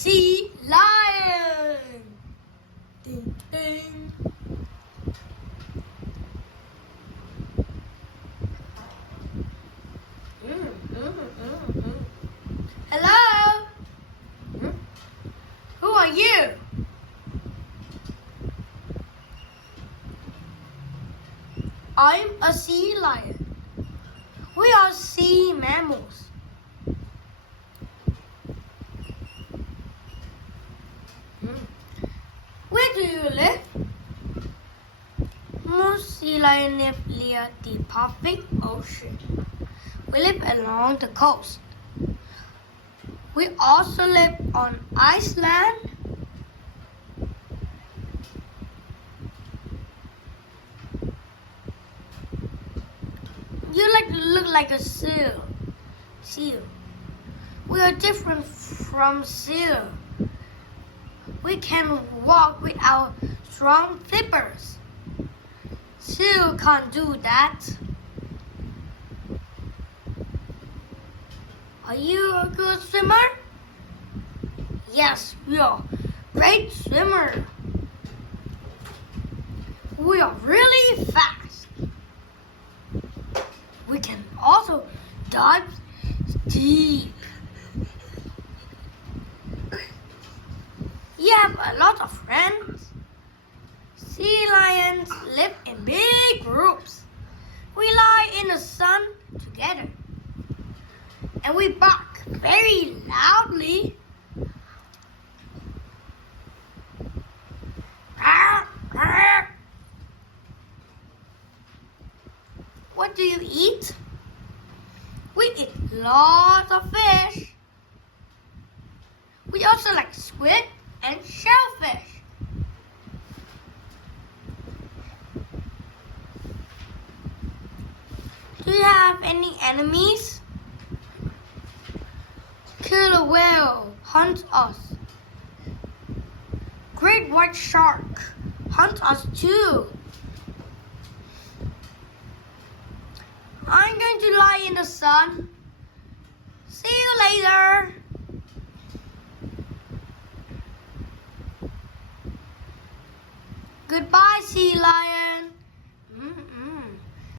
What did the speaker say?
sea lion. Ding, ding. Hello? Who are you? I'm a sea lion. We are sea mammals. Where do you live? Most sea lions live near the Pacific Ocean. We live along the coast. We also live on Iceland. You look like a seal. We are different from seal. We can walk without strong flippers. Seal can't do that. Are you a good swimmer? Yes, we are great swimmer. We are really fast. We can also dive deep. You have a lot of friends. Sea lions live in big groups. We lie in the sun together. And we bark very loudly. What do you eat? We eat lots of fish. We also like squid and shellfish. Do you have any enemies? Killer whale hunts us. Great white shark hunts us too. I'm going to lie in the sun. See you later. Goodbye, sea lion.